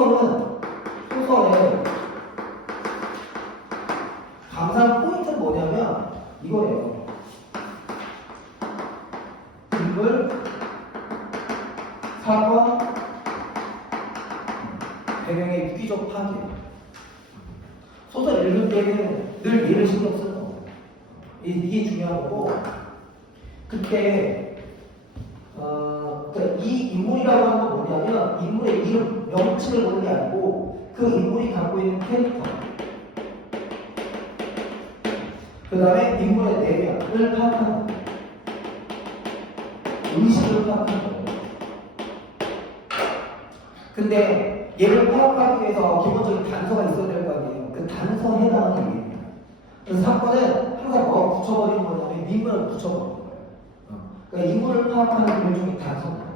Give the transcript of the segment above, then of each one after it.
소설의 감상 포인트는 뭐냐면 이거예요. 인물, 사건, 배경의 유기적 파괴. 소설 읽을 때는 늘 얘를 신경 쓰는 거예요. 이게 중요한 거고, 그때 그러니까 이 인물이라고 하는 건 뭐냐면 인물의 이름, 명칭을 보는 게 아니고 그 인물이 갖고 있는 캐릭터, 그 다음에 인물의 내면을 파악하는 거예요. 의식을 파악하는 거예요. 근데 얘를 파악하기 위해서 기본적인 단서가 있어야 될 거 아니에요. 그 단서에 해당하는 얘기입니다. 그래서 사건은 항상 뭐 붙여버리는 거냐면 인물을 붙여버리는 거예요. 그러니까 인물을 파악하는 일종의 단서입니다.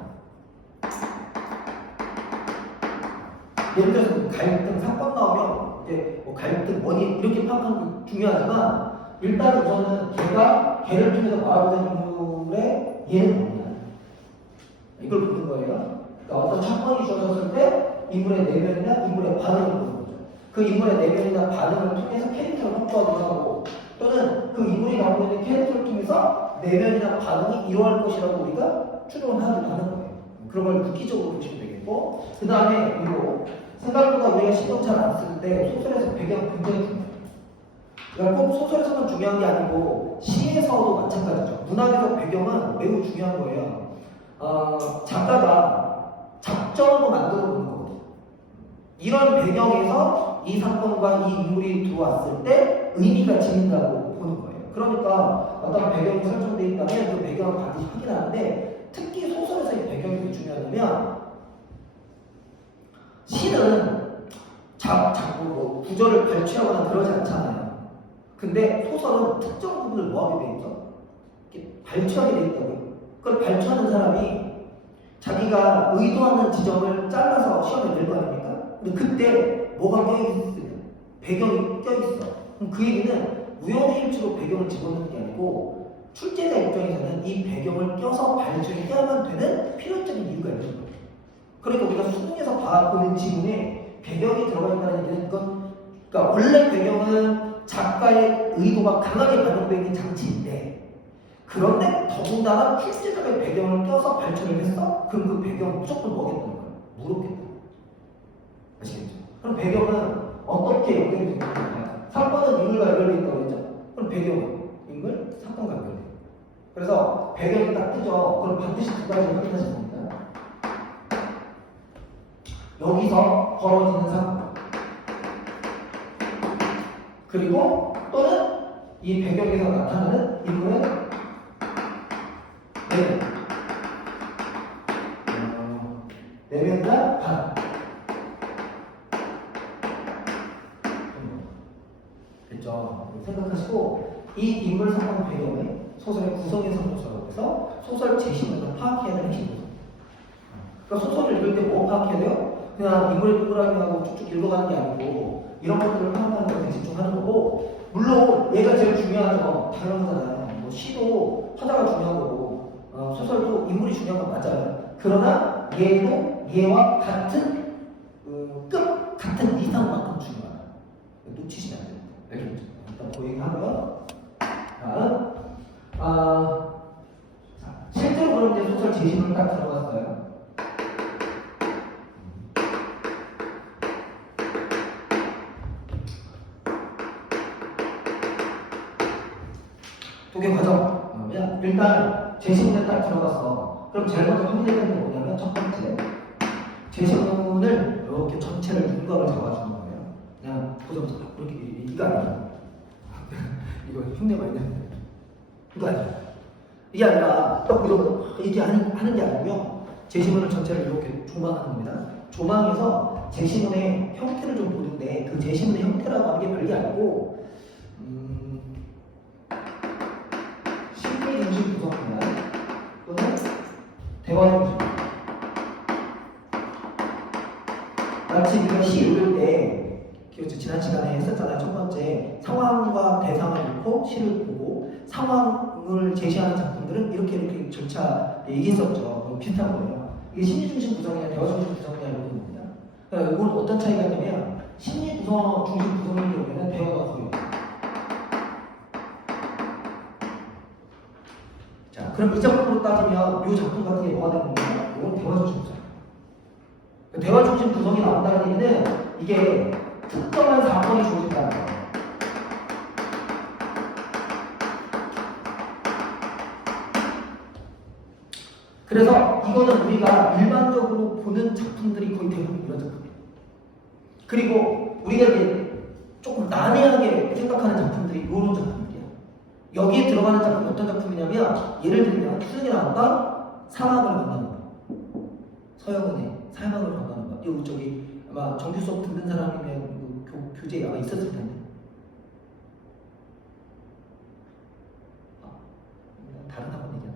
예를 들어서 갈등, 사건 나오면 이제 뭐 갈등, 원인 이렇게 파악하는 게 중요하지만 일단 우선은 걔를 통해서 말하고자 인물의 얘는 뭐냐 이걸 보는 거예요. 그러니까 어떤 사건이 주어졌을 때 인물의 내면이나 인물의 반응을 보는 거죠. 그 인물의 내면이나 반응을 통해서 캐릭터를 확보하기도 하고 또는 그 인물이 갖고 있는 캐릭터를 통해서 내면이나 반응이 이루어질 것이라고 우리가 추론을 하기도 하는 거예요. 그런 걸 무기적으로 보시면 되겠고 그 다음에 그리고 생각보다 우리가 신경 잘 안 쓸 때 소설에서 배경 굉장히 중요해요. 그러니까 꼭 소설에서만 중요한 게 아니고 시에서도 마찬가지죠. 문학에서 배경은 매우 중요한 거예요. 작가가 작정하고 만들어 놓는 거거든요. 이런 배경에서 이 사건과 이 인물이 들어왔을 때 의미가 지닌다고 보는 거예요. 그러니까 어떤 배경이 설정되어 있다면 그 배경을 반드시 확인하는데 특히 소설에서의 배경이 왜 중요하냐면 시는 자꾸 구절을 발췌하거나 그러지 않잖아요. 근데 소설은 특정 부분을 뭐하게 돼 있죠? 이렇게 발췌하게 돼 있다고요. 그걸 발췌하는 사람이 자기가 의도하는 지점을 잘라서 시험에 낼 거 아닙니까? 근데 그때 뭐가 껴있어요? 배경이 껴있어. 그럼 그 얘기는 우연의 일치로 배경을 집어넣는 게 아니고 출제자 입장에서는 이 배경을 껴서 발췌해야만 되는 필요적인 이유가 있는 거예요. 그러니까 우리가 수능에서 보는 지문에 배경이 들어가 있다는 얘기는 그러니까 원래 배경은 작가의 의도가 강하게 반영되어 있는 장치인데 그런데 더군다나 출제자의 배경을 껴서 발췌를 했어? 그럼 그 배경은 무조건 뭐겠다는 거예요? 무롭겠다. 아시겠죠? 그럼 배경은 어떻게 연결이 되는 사건은 인물과 연결되어 있다고 했죠? 그럼 배경은 인물, 사건과 연결돼요. 그래서 배경이 딱 뜨죠? 그럼 반드시 두 가지를 확인하셔야 됩니다. 여기서 벌어지는 사건 그리고 또는 이 배경에서 나타나는 인물의 내면과 반응 됐죠? 생각하시고 이 인물 사건 배경을 소설의 구성의 성조사라고 해서 소설 제시문을 파악해야 되는 핵심 구성. 그러니까 소설을 읽을 때 뭐 파악해야 돼요? 그냥 인물의 동그라미하고 쭉쭉 읽어가는 게 아니고 이런 것들을 파악하는 것에 집중하는 거고 물론 얘가 제일 중요한 건 당연하잖아요. 뭐 시도 화자가 중요한 거고 소설도 인물이 중요한 건 맞아요. 그러나 얘도 얘와 같은 같은 이상만큼 중요하다. 놓치시면 안 됩니다. 알겠죠? 일단 그 얘기하고요. 실제로 그럼 이제 소설 제시문을 딱 들어갔어요. 독해 과정. 일단 제시문에 딱 들어갔어. 그럼 제일 먼저 확인해야 되는 게 뭐냐면 첫 번째 제시문을 이렇게 전체를 윤곽을 잡아주는 거예요. 그냥 보자마자 이렇게 이거 아니야. 이거 흉내 많이 내는데 이거 아니야. 이게 아니라 딱 이러고 이렇게 하는 게 아니고요. 제시문을 전체를 이렇게 조망하는 겁니다. 조망해서 제시문의 형태를 좀 보는데 그 제시문의 형태라고 하는 게 별게 아니고 심리 중심 구성입니다. 또는 대화 중심. 마치 우리가 시 읽을 때 지난 시간에 했었잖아요. 첫 번째 상황과 대상을 놓고 시를 보고 상황을 제시하는 작품들은 이렇게 절차 얘기했었죠. 비슷한 거예요. 이게 심리 중심 구성이냐 대화 중심 구성이냐 이런 겁니다. 그러니까 이건 그럼 이 작품으로 따지면 이 작품 같은 게 뭐가 되는 거냐? 이건 대화 중심이잖아. 대화 중심 구성이 나온다는 얘기는 이게 특정한 사건이 주어진다는 거예요. 그래서 이거는 우리가 일반적으로 보는 작품들이 거의 대부분 이런 작품이에요. 그리고 우리가 이제 조금 난해하게 생각하는 작품들이 이런 작품들이야. 여기에 들어가는 작품이 어떤 작품이냐면 예를 들면 수능에 나온다 사막을 건너는 거. 서영은의 사막을 건너는 거. 이거 저기 아마 정규 수업 듣는 사람이면 그 교재에 아마 있었을 텐데. 다른 학원 얘기야.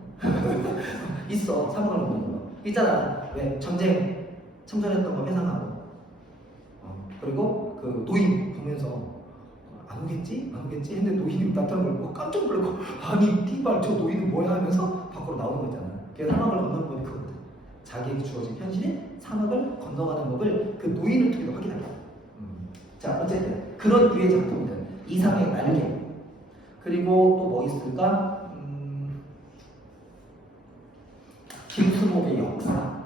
있어. 사막을 건너는 거. 있잖아. 왜 전쟁 참전했던 거 회상하고. 그리고 그 노인 보면서 안 오겠지? 안 오겠지? 했는데 노인이 나타나는 걸 깜짝 놀라고 아니 띠발 저 노인은 뭐야 하면서 밖으로 나오는 거잖아. 그게 사막을 건너는 건 그거거든. 자기에게 주어진 현실인 사막을 건너가는 법을 그 노인을 통해서 확인한다. 자 어쨌든 그런 류의 작품들 이상의 날개 그리고 또 뭐 있을까? 김수목의 역사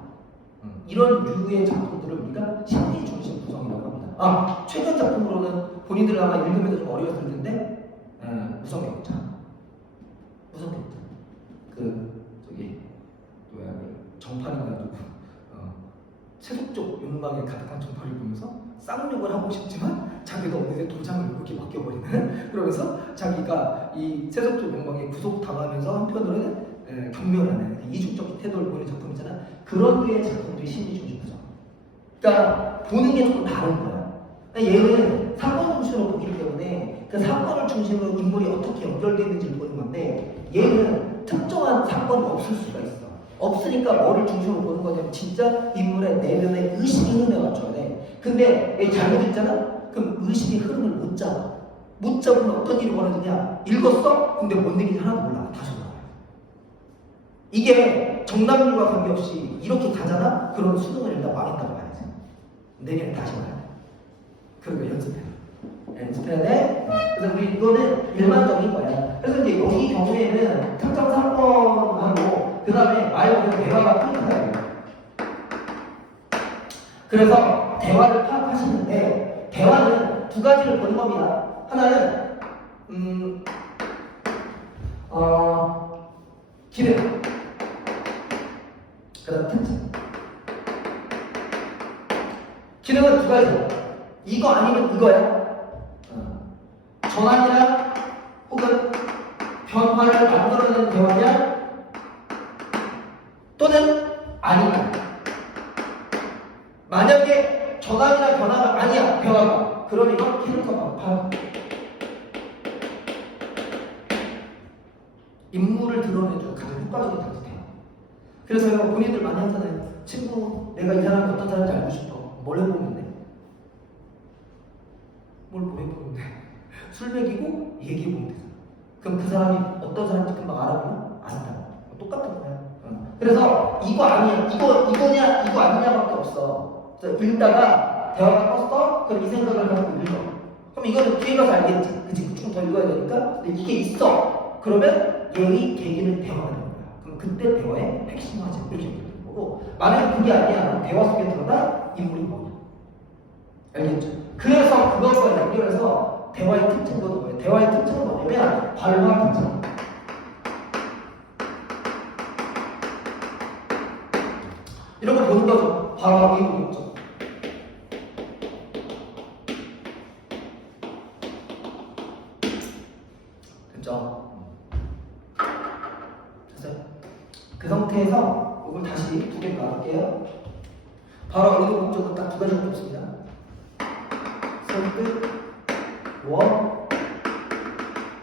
이런 류의 작품들을 우리가 심리 중심 구성이라고 합니다. 최근 작품으로는 본인들 아마 읽으면 좀 어려웠을 텐데 무성격자 그 저기 뭐야 정팔인가 누구 세속적 욕망에 가득한 정팔을 보면서 쌍욕을 하고 싶지만 자기가 어느새 도장을 이렇게 맡겨버리는 그러면서 자기가 이 세속적 욕망에 구속당하면서 한편으로는 경멸하는 이중적 태도를 보이는 작품이잖아. 그런 류의 작품들이 심리 중심 구성. 그러니까 보는 게 조금 다른 거야. 얘는 사건 중심으로 보기 때문에 그 사건을 중심으로 인물이 어떻게 연결되어 있는지를 보는 건데 얘는 특정한 사건이 없을 수가 있어. 없으니까 뭐를 중심으로 보는 거냐면 진짜 인물의 내면의 의식의 흐름에 맞춰야 돼. 근데 얘 잘못 있잖아? 그럼 의식의 흐름을 못 잡아. 못 잡으면 어떤 일이 벌어지냐? 읽었어? 근데 뭔 얘기인지 하나도 몰라. 다시 올라가요. 이게 정답률과 관계없이 이렇게 가잖아? 그럼 수능을 일단 망했다고 봐야지. 내년에 다시 와야 돼. 그러니까 연습해야 돼. 그래서 우리 이거는 일반적인 거야. 그래서 이제 여기 경우에는 특정 사건하고 그 다음에 말 그대로 대화가 필요해요. 그래서 대화를 파악하시는데 대화는 두 가지를 보는 겁니다. 하나는 기능, 그 다음 특징. 기능은 두 가지야. 이거 아니면 이거야. 전환이나 혹은 변화를 만들어내는 대화냐 또는 아니냐. 만약에 전환이나 변화가 아니야 대화가 그럼 이건 캐릭터 방파 인물을 드러내주는 가장 효과적인 단계예요. 그래서 이거 본인들 많이 하잖아요. 친구 내가 이 사람이 어떤 사람인지 알고 싶어. 뭘 해보면 돼? 뭘 해보면 돼? 술 먹이고 얘기해보면 되잖아. 그럼 그 사람이 어떤 사람인지 금방 알아보면 안다. 똑같은 거야. 그래서 이거 아니야, 이거냐, 이거 아니냐밖에 없어. 읽다가 대화가 떴어? 그럼 이 생각을 가지고 읽어. 그럼 이거는 뒤에 가서 알겠지. 그치? 좀 더 읽어야 되니까. 근데 이게 있어. 그러면 얘의 계기는 대화가 되는 거야. 그럼 그때 대화의 핵심화제 이렇게 되는 거고. 만약에 그게 아니야. 대화 속에 들어가 인물이 뭐냐. 알겠죠? 그래서 그것과 연결해서 대화의 특징도 뭐예요? 대화의 특징은 뭐냐면 발화 특징. 이런 걸 보는 거죠. 발화 의무 요청. 됐죠? 됐어요? 그 상태에서 이걸 다시 두 개 나갈게요. 바로 의무 목적은 딱 두 가지밖에 없습니다. 설득, 원,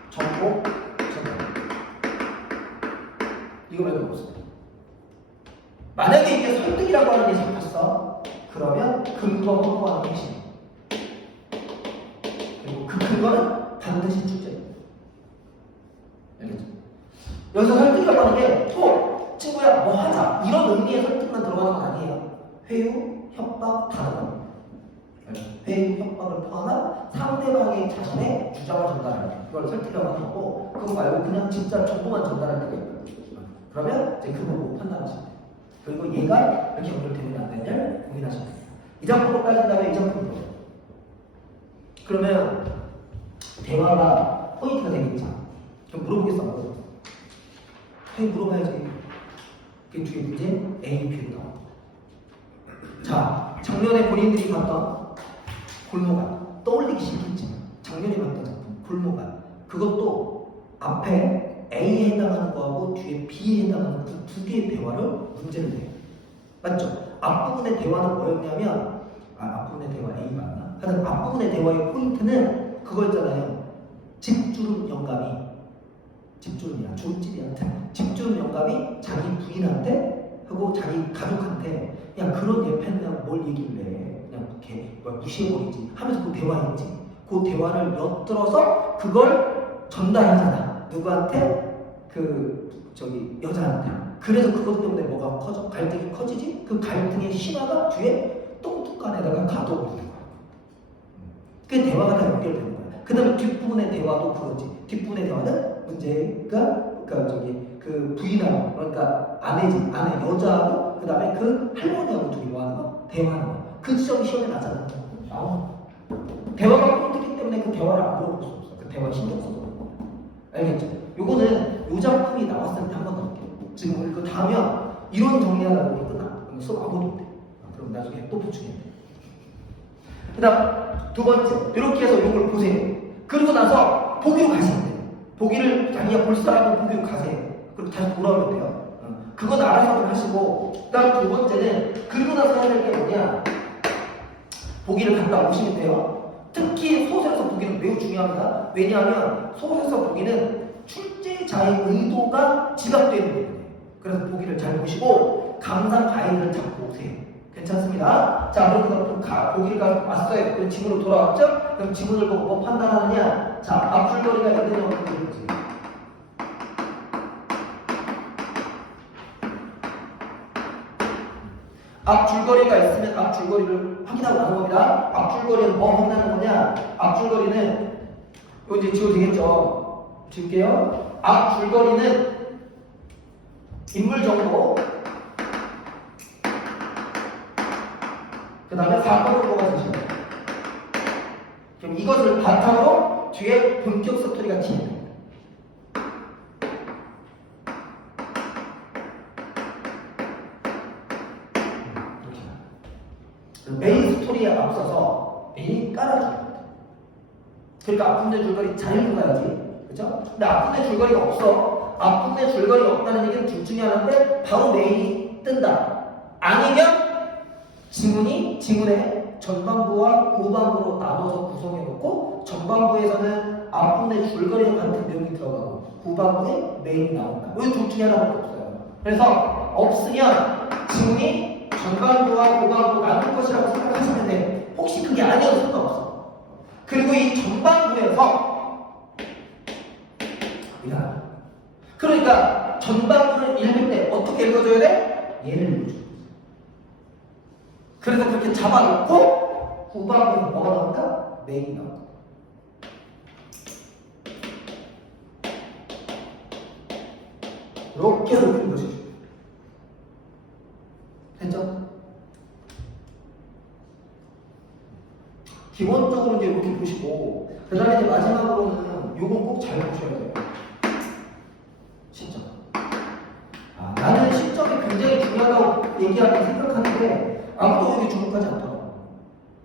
정보, 전달. 이거 말고 없습니다. 만약에 이게 설득이라고 하는 게 잡혔어. 그러면 근거 확보하는 게 핵심. 그리고 그 근거는 반드시 출제입니다. 알겠죠? 여기서 설득이라고 하는 게 또 친구야 뭐 하자 이런 의미의 설득만 들어가는 건 아니에요. 회유, 협박, 단언. 회유, 협박을 포함한 상대방의 자신의 주장을 전달하는 걸 설득이라고 하는 거고 그거 말고 그냥 진짜 정보만 전달할 때가 있거든요. 그러면 이제 그거 보고 판단하시면 돼요. 그리고 얘가 이렇게 연결되느냐 안 되느냐를 고민하시면 돼요. 이 작품으로 따진다면 이 작품으로. 그러면 대화가 포인트가 되겠죠. 그럼 물어보겠어, 안 물어보겠어? 당연히 물어봐야지. 그게 뒤에 문제 A, B로 나와. 자, 작년에 본인들이 봤던 골목안 떠올리기 싫겠지만 작년에 봤던 작품 골목안 그것도 앞에 A에 해당하는 거하고 뒤에 B에 해당하는 그 두 개의 대화를 문제를 내요. 맞죠? 앞부분의 대화는 뭐였냐면 앞부분의 대화 A 맞나? 하여튼 앞부분의 대화의 포인트는 그거였잖아요. 집주름 영감이 집주름이야 조집이야 집주름 영감이 자기 부인한테 하고 자기 가족한테 그냥 그런 예편냥 뭘 얘기를 그냥 이렇게 무시해버리지 하면서 그 대화했지. 그 대화를 엿들어서 그걸 전달하잖아. 누구한테? 여자한테. 그래서 그것 때문에 뭐가 커져? 갈등이 커지지? 그 갈등의 신화가 뒤에 똥뚜껑에다가 가둬버리는 거야. 그 대화가 다 연결되는 거야. 그 다음에 뒷부분의 대화도 그거지. 뒷부분의 대화는 문제가 그 부인하고 그러니까 아내 여자하고 그 다음에 그 할머니하고 둘이 뭐 하는 거? 대화하는 거. 그 지점이 시험에 나잖아. 대화가 포인트이기 때문에 그 대화를 안 물어볼 수 없어. 그 대화 신경 써서. 알겠죠? 요거는 요 작품이 나왔을 때 한 번 더 할게요. 지금 이거 다 하면 이론 정리하다 보니 끝나. 그럼 수업 아무도 못해. 그럼 나중에 또 보충해야 돼. 그 다음 두 번째 이렇게 해서 이걸 보세요. 그리고 나서 보기로 가시면 돼요. 보기를 자기가 볼 사람은 보기로 가세요. 그리고 다시 돌아오면 돼요. 그건 알아서 하시고 그 다음 두 번째는 그리고 나서 해야 될 게 뭐냐 보기를 갔다 오시면 돼요. 특히 소설에서 보기는 매우 중요합니다. 왜냐하면 소설에서 보기는 출제자의 의도가 지각되는 거예요. 그래서 보기를 잘 보시고 감상 가이드를 잡고 오세요. 괜찮습니다. 자, 그럼 보기를 왔어요. 그럼 지문으로 돌아왔죠? 그럼 지문을 보고 뭐 판단하느냐? 자, 앞줄거리가 있느냐 없느냐 이거지. 앞줄거리가 있으면 앞줄거리를 확인하고 나는 겁니다. 앞줄거리는 뭐 확인하는 거냐? 앞줄거리는 이거 이제 지워도 되겠죠? 지울게요. 앞줄거리는 인물 정보 그 다음에 사건을 보고 주시면 돼요. 그럼 이것을 바탕으로 뒤에 본격 스토리가 진행됩니다. 메인 스토리에 앞서서 메인 깔아줍니다. 그러니까 앞분대 줄거리 잘 읽어야지. 그죠? 근데 앞분대 줄거리가 없어. 앞분대 줄거리가 없다는 얘기는 둘 중에 하나인데 바로 메인이 뜬다. 아니면 지문에 전반부와 후반부로 나눠서 구성해놓고 전반부에서는 앞분대 줄거리와 같은 내용이 들어가고 후반부에 메인이 나온다. 이 둘 중에 하나밖에 없어요. 그래서 없으면 지문이 전반부와 후반부 나눌 것이라고 생각하시면 돼. 혹시 그게 아니어도 상관없어. 그리고 이 전반부에서 그러니까 전반부를 읽을 때 어떻게 읽어줘야 돼? 얘를 읽어줘. 그래서 그렇게 잡아놓고 후반부는 뭐가 나올까? 메인이 나올까? 이렇게 읽는 것이죠. 됐죠? 기본적으로 이제 이렇게 보시고 그 다음에 이제 마지막으로는 요건 꼭 잘 보셔야 돼요. 시점. 나는 시점이 굉장히 중요하다고 얘기하고 생각하는데 아무도 여기 주목하지 않더라고요.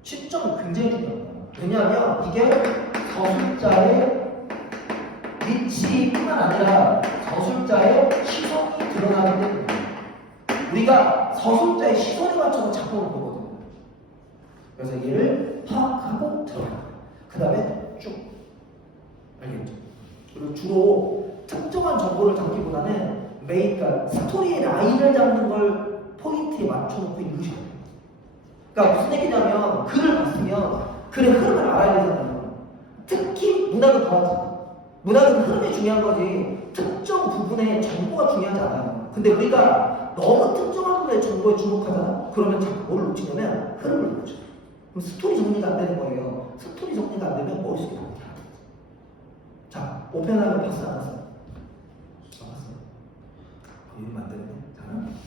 시점은 굉장히 중요합니다. 왜냐하면 이게 서술자의 위치뿐만 아니라 서술자의 시선이 드러나기 때문에 우리가 서술자의 시선에 맞춰서 작품을 보거든요. 그래서 얘를 파악하고 들어가요. 그 다음에 쭉 알겠죠? 그리고 주로 특정한 정보를 잡기보다는 그러니까 스토리의 라인을 잡는 걸 포인트에 맞춰놓고 읽으셔야 돼요. 그러니까 무슨 얘기냐면 글을 봤으면 글의 흐름을 알아야 되잖아요. 특히 문학은 더하지. 문학은 흐름이 중요한 거지 특정 부분의 정보가 중요하지 않아요. 근데 우리가 너무 특정한 부분의 정보에 주목하잖아. 그러면 자꾸 뭘 놓치냐면 흐름을 놓쳐요. 그럼 스토리 정리가 안 되는 거예요. 스토리 정리가 안 되면 머릿속이 안 돼요. 자, 오펜하이머 봤어 안 봤어? 안 봤어. 이러면 안 되는데. 자,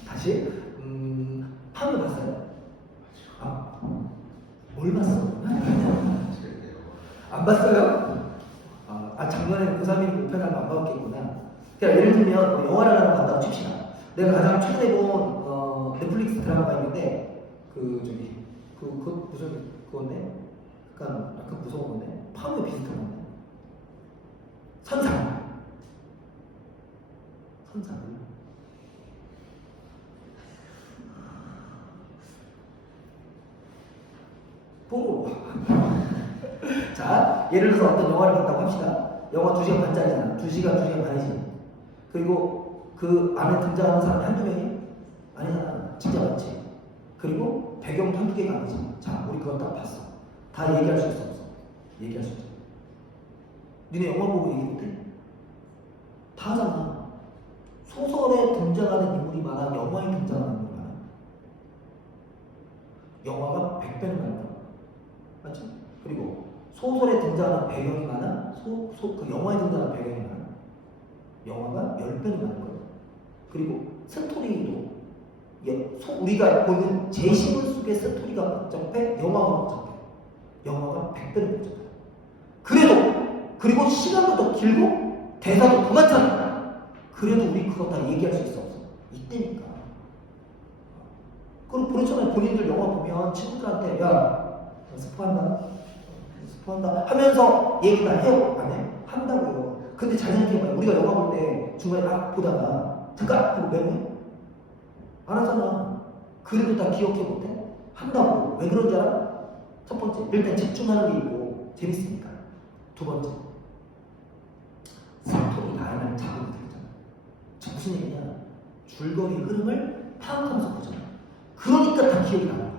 다시. 파묘 봤어요? 뭘 봤어? 안 봤어요? 작년에 고3이 우편을 안 봤겠구나. 그러니까 예를 들면 영화를 하나 봤다고 칩시다. 내가 가장 최근에 본 넷플릭스 드라마가 있는데 그 무슨 그건데 약간 무서운 건데 파묘 비슷한 건데 선상 보고 자, 예를 들어서 어떤 영화를 봤다고 합시다. 영화 2시간 반짜리잖아. 2시간 반이지. 그리고 그 안에 등장하는 사람이 한두 명이? 아니잖아. 진짜 많지. 그리고 배경도 한두 개가 아니지. 자, 우리 그건 딱 봤어. 다 얘기할 수 있어, 없어? 얘기할 수 있어. 니네 영화 보고 얘기 못해? 다 하잖아. 소설에 등장하는 인물이 많아, 영화에 등장하는 인물이 많아. 영화가 100배는 많다. 맞지? 그리고 소설에 등장하는 배경이 많아, 그 영화에 등장하는 배경이 많아. 영화가 10배는 많은 거예요. 그리고 스토리도 우리가 보는 제시문 속의 스토리가 복잡해, 영화가 복잡해. 영화가 100배는 복잡해. 그리고 시간도 더 길고 대사도 더 많잖아. 그래도 우리 그거 다 얘기할 수 있어, 없어? 이때니까. 그럼 그렇잖아요. 본인들 영화 보면 친구들한테 야 스포한다 하면서 얘기 다 해요? 안 해? 한다고요. 근데 잘 생각해봐요. 우리가 영화 볼 때 중간에 보다가 잠깐 하고 메모해? 안 하잖아. 그래도 다 기억해 못해? 한다고. 왜 그런 줄 알아? 첫 번째, 일단 집중하는 게 있고 재밌으니까. 두 번째, 스토리 라인을 잡으면 되잖아. 무슨 얘기냐? 줄거리 흐름을 파악하면서 보잖아. 그러니까 다 기억이 나는 거야.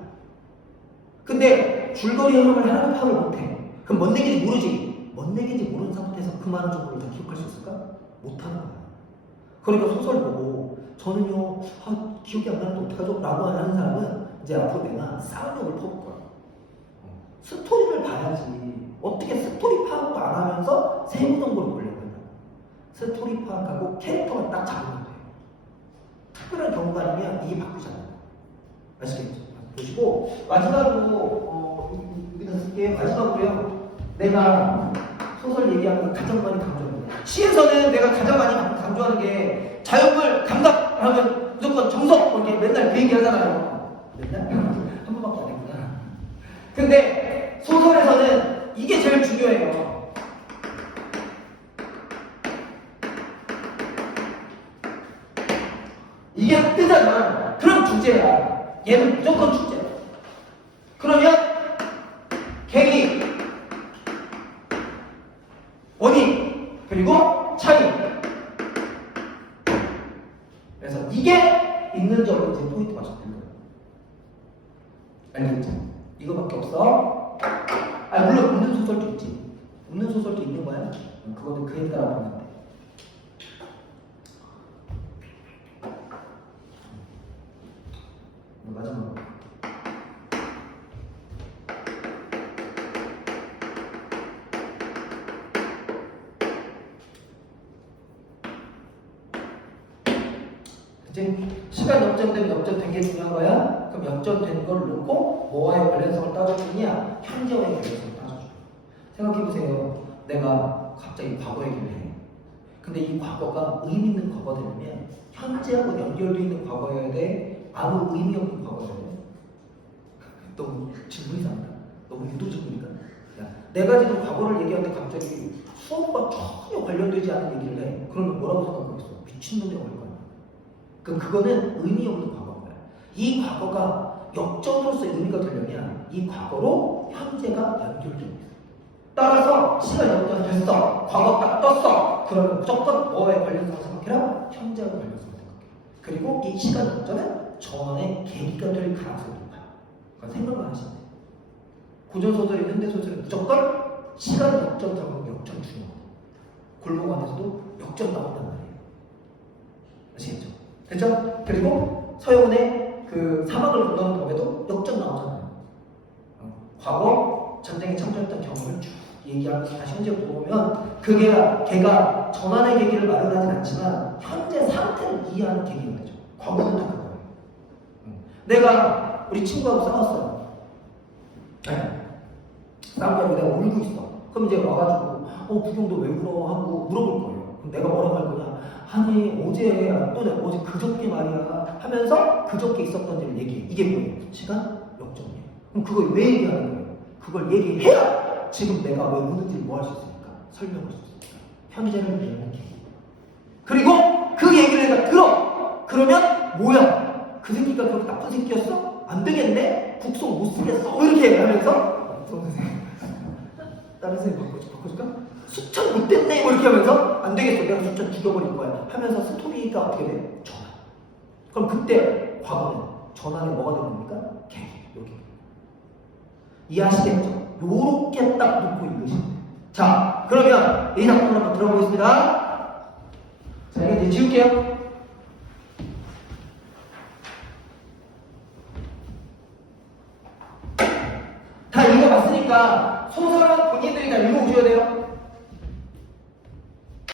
근데 줄거리 흐름을 하나도 파악을 못해. 그럼 뭔 얘기인지 모르지. 뭔 얘기인지 모르는 상태에서 그 많은 정보를 다 기억할 수 있을까? 못하는 거야. 그러니까 소설 보고 저는요 기억이 안 나는데 어떡하죠? 라고 하는 사람은 이제 앞으로 내가 쌍욕을 퍼볼 거야. 스토리를 봐야지. 어떻게 스토리 파악도 안 하면서 세부 정보를 보려고 하냐. 스토리 파악하고 캐릭터만 딱 잡으면 돼요. 특별한 경우가 아니면 이게 바꾸지 않아요. 아시겠죠? 보시고 마지막으로 우리가 쓸게요. 마지막으로요. 내가 소설 얘기하는 거 가장 많이 강조하는 거예요. 시에서는 내가 가장 많이 강조하는 게 자연물 감각하면 무조건 정석 이렇게 맨날 그 얘기 하잖아요. 맨날? 한 번밖에 안 했구나. 근데 소설에서는 이게 제일 중요해요. 이게 뜨잖아. 그럼 주제야. 얘는 무조건 주제야. 그러면 계기, 원인, 그리고 차이. 그래서 이게 있는 점으로 이제 포인트 맞춰야 되는 거예요. 알겠죠? 이거밖에 없어. 물론 웃는 소설도 있지. 웃는 소설도 있는 거야. 그거는 그에 따라 보면 돼. 마지막으로. 그치? 시간 역전되면 역전된 게 중요한 거야. 그럼 역전된 걸 놓고 뭐와의 관련성을 따져주냐? 현재와의 관련성을 따져줘. 생각해보세요. 내가 갑자기 과거 얘기를 해. 근데 이 과거가 의미 있는 과거가 되려면 현재하고 연결되어 있는 과거여야 돼? 아무 의미 없는 과거여야 돼? 너무 질문이 이상하다. 너무 유도질문이다. 내가 지금 과거를 얘기하는데 갑자기 수업과 전혀 관련되지 않은 얘기를 해. 그러면 뭐라고 생각하겠어? 미친놈이라고 할 거야. 그럼 그거는 의미 없는 과거인 거야. 이 과거가 역전으로서 의미가 되려면 이 과거로 현재가 연결되어 있어. 따라서 시간 역전됐어. 과거 딱 떴어. 그러면 무조건 뭐에 관련성을 생각해라? 현재와 관련성을 생각해. 그리고 이 시간 역전은 전환의 계기가 될 가능성이 높아요. 그러니까 생각만 하시면 돼요. 고전소설이 현대소설은 무조건 시간 역전하고 역전 중요해요. 골목 안에서도 역전 나온단 말이에요. 아시겠죠? 됐죠? 그리고 서영은의 그 사막을 건너는 법에도 역전 나오잖아요. 과거 전쟁에 참전했던 경험을 쭉 얘기하면서 다시 현재로 돌아오면 걔가 전환의 계기를 마련하진 않지만 현재 상태를 사건을 이해하는 계기가 되죠. 과거는 다 그거예요. 내가 우리 친구하고 싸웠어요. 네. 싸우고 내가 울고 있어. 그럼 이제 와가지고 구경도 왜 울어? 하고 물어볼 거예요. 그럼 내가 뭐라고 할 거냐? 아니 어제 또 내가 어제 그저께 말이야 하면서 그저께 있었던 일을 얘기해. 이게 뭐예요? 시간 역정이에요. 그럼 그걸 왜 얘기하는 거예요? 그걸 얘기해야 지금 내가 왜 우는지 뭐 할 수 있습니까? 설명할 수 있습니까? 현재를 이해하는 계기. 그리고 그 얘기를 내가 들어. 그러면 뭐야? 그 새끼가 그렇게 나쁜 새끼였어? 안 되겠네? 국송 못 쓰겠어? 이렇게 얘기하면서 선생님 다른 선생님 바꿔줄까? 수천 못됐네 뭐 이렇게 하면서 안 되겠어 내가 수천 죽여버릴 거야 하면서 스토리가 어떻게 돼? 전환. 그럼 그때 과거는 전환에 뭐가 되는 겁니까? 계기. 여기 이해하시겠죠? 요렇게 딱 놓고 읽으시면 돼요. 자 그러면 이 작품을 한번 들어보겠습니다. 자 이제 지울게요. 다 읽어봤으니까 소설은 본인들이 다 읽어보셔야 돼요.